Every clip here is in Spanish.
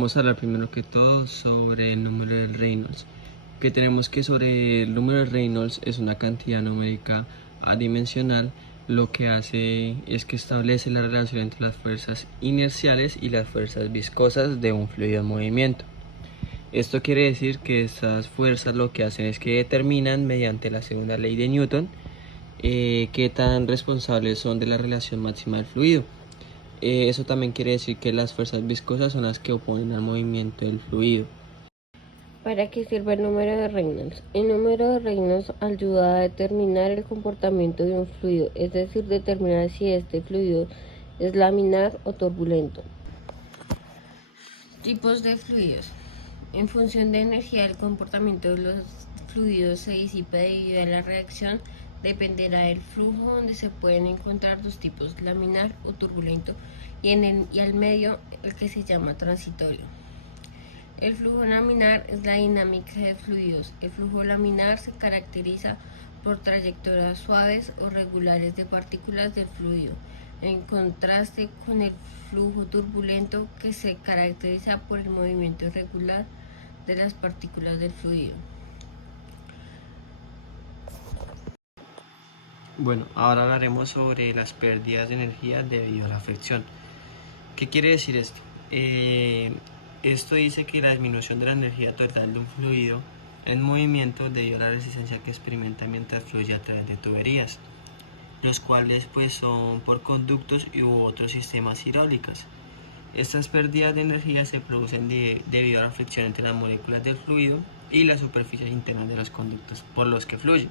Vamos a hablar primero que todo sobre el número de Reynolds. Que tenemos que sobre el número de Reynolds es una cantidad numérica adimensional. Lo que hace es que establece la relación entre las fuerzas inerciales y las fuerzas viscosas de un fluido en movimiento. Esto quiere decir que estas fuerzas lo que hacen es que determinan mediante la segunda ley de Newton qué tan responsables son de la relación máxima del fluido. Eso también quiere decir que las fuerzas viscosas son las que oponen al movimiento del fluido. ¿Para qué sirve el número de Reynolds? El número de Reynolds ayuda a determinar el comportamiento de un fluido, es decir, determinar si este fluido es laminar o turbulento. Tipos de fluidos. En función de energía, el comportamiento de los fluidos se disipa debido a la reacción. Dependerá del flujo, donde se pueden encontrar dos tipos, laminar o turbulento, y al medio el que se llama transitorio. El flujo laminar es la dinámica de fluidos. El flujo laminar se caracteriza por trayectorias suaves o regulares de partículas del fluido, en contraste con el flujo turbulento, que se caracteriza por el movimiento irregular de las partículas del fluido. Bueno, ahora hablaremos sobre las pérdidas de energía debido a la fricción. ¿Qué quiere decir esto? Esto dice que la disminución de la energía total de un fluido en movimiento debido a la resistencia que experimenta mientras fluye a través de tuberías, los cuales pues son por conductos u otros sistemas hidráulicos. Estas pérdidas de energía se producen debido a la fricción entre las moléculas del fluido y las superficies internas de los conductos por los que fluye.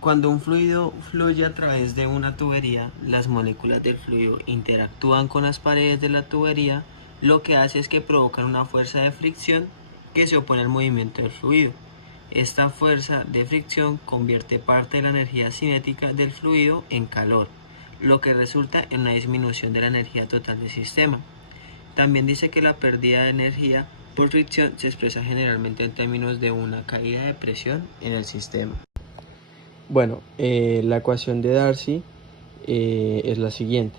Cuando un fluido fluye a través de una tubería, las moléculas del fluido interactúan con las paredes de la tubería, lo que hace es que provocan una fuerza de fricción que se opone al movimiento del fluido. Esta fuerza de fricción convierte parte de la energía cinética del fluido en calor, lo que resulta en una disminución de la energía total del sistema. También dice que la pérdida de energía por fricción se expresa generalmente en términos de una caída de presión en el sistema. Bueno, la ecuación de Darcy es la siguiente,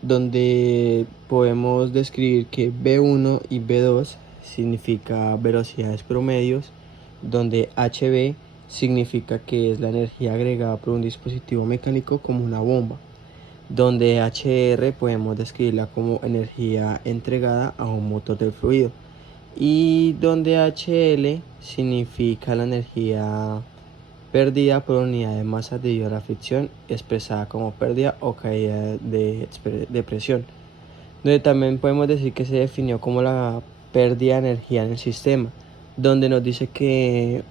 donde podemos describir que B1 y B2 significa velocidades promedios, donde HB significa que es la energía agregada por un dispositivo mecánico como una bomba, donde HR podemos describirla como energía entregada a un motor del fluido, y donde HL significa la energía pérdida por unidad de masa debido a la fricción, expresada como pérdida o caída de presión, donde también podemos decir que se definió como la pérdida de energía en el sistema, donde nos dice que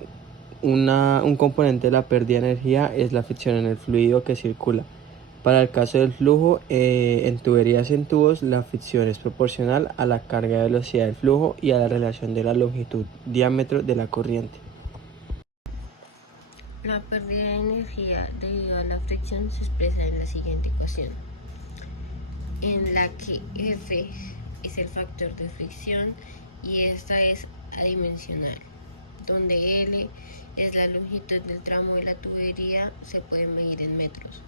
un componente de la pérdida de energía es la fricción en el fluido que circula. Para el caso del flujo, en tuberías y en tubos, la fricción es proporcional a la carga de velocidad del flujo y a la relación de la longitud-diámetro de la corriente. La pérdida de energía debido a la fricción se expresa en la siguiente ecuación, en la que F es el factor de fricción y esta es adimensional, donde L es la longitud del tramo de la tubería, se puede medir en metros,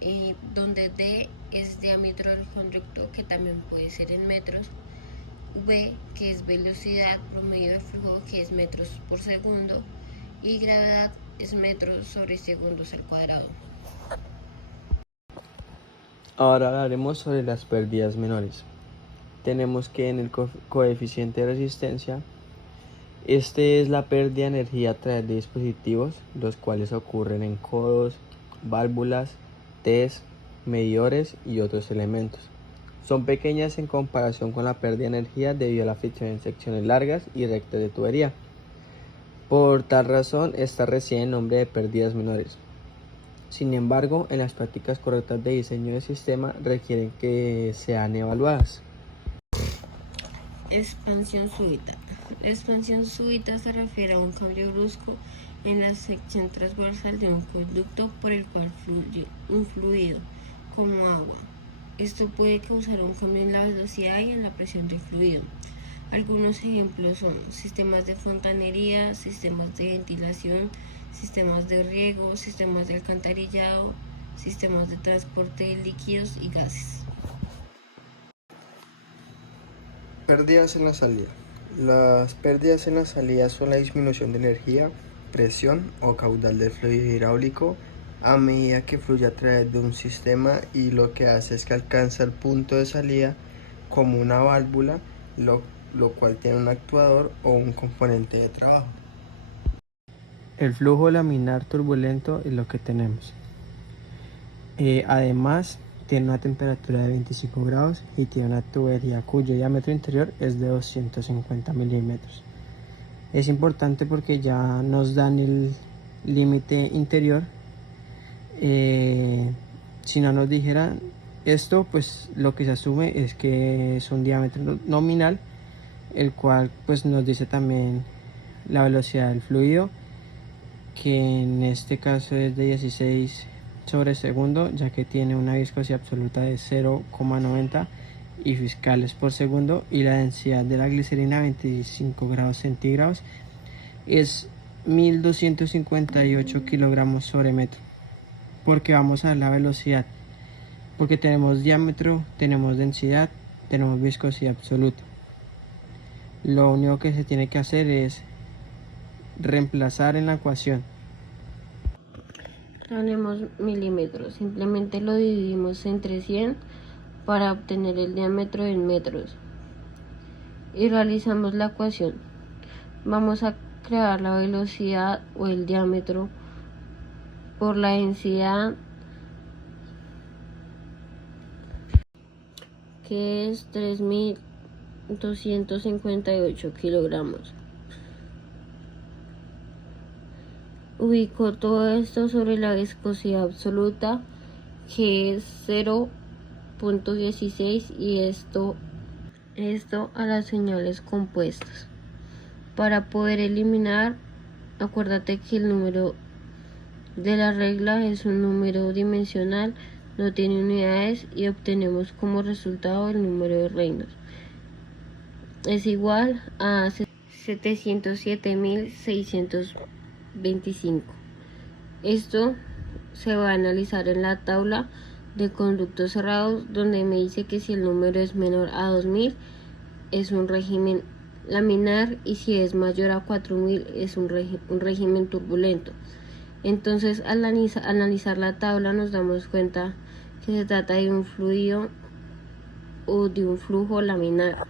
y donde D es diámetro del conducto, que también puede ser en metros, V, que es velocidad promedio del flujo, que es metros por segundo, y gravedad es metros sobre segundos al cuadrado. Ahora hablaremos sobre las pérdidas menores. Tenemos que en el coeficiente de resistencia, este es la pérdida de energía a través de dispositivos, los cuales ocurren en codos, válvulas, test, medidores y otros elementos. Son pequeñas en comparación con la pérdida de energía debido a la fricción en secciones largas y rectas de tubería. Por tal razón, esta recibe el nombre de pérdidas menores. Sin embargo, en las prácticas correctas de diseño de sistema requieren que sean evaluadas. Expansión súbita. La expansión súbita se refiere a un cambio brusco en la sección transversal de un conducto por el cual fluye un fluido, como agua. Esto puede causar un cambio en la velocidad y en la presión del fluido. Algunos ejemplos son sistemas de fontanería, sistemas de ventilación, sistemas de riego, sistemas de alcantarillado, sistemas de transporte de líquidos y gases. Pérdidas en la salida. Las pérdidas en la salida son la disminución de energía, presión o caudal del fluido hidráulico a medida que fluye a través de un sistema, y lo que hace es que alcanza el punto de salida como una válvula, lo cual tiene un actuador o un componente de trabajo. El flujo laminar turbulento es lo que tenemos. Además, tiene una temperatura de 25 grados y tiene una tubería cuyo diámetro interior es de 250 milímetros. Es importante porque ya nos dan el límite interior. Si no nos dijeran esto, pues lo que se asume es que es un diámetro nominal, el cual pues nos dice también la velocidad del fluido, que en este caso es de 16 sobre segundo, ya que tiene una viscosidad absoluta de 0,90 y fiscales por segundo, y la densidad de la glicerina 25 grados centígrados es 1258 kilogramos sobre metro. Porque vamos a ver la velocidad, porque tenemos diámetro, tenemos densidad, tenemos viscosidad absoluta. Lo único que se tiene que hacer es reemplazar en la ecuación. Tenemos milímetros, simplemente lo dividimos entre 100 para obtener el diámetro en metros y realizamos la ecuación. Vamos a crear la velocidad o el diámetro por la densidad, que es 3258 kilogramos. Ubico todo esto sobre la viscosidad absoluta, que es 0,16, y esto a las señales compuestas. Para poder eliminar, acuérdate que el número de la regla es un número dimensional, no tiene unidades, y obtenemos como resultado el número de Reynolds. Es igual a 707.625. Esto se va a analizar en la tabla de conductos cerrados, donde me dice que si el número es menor a 2000 es un régimen laminar, y si es mayor a 4000 es un régimen turbulento. Entonces, al analizar la tabla nos damos cuenta que se trata de un fluido o de un flujo laminar.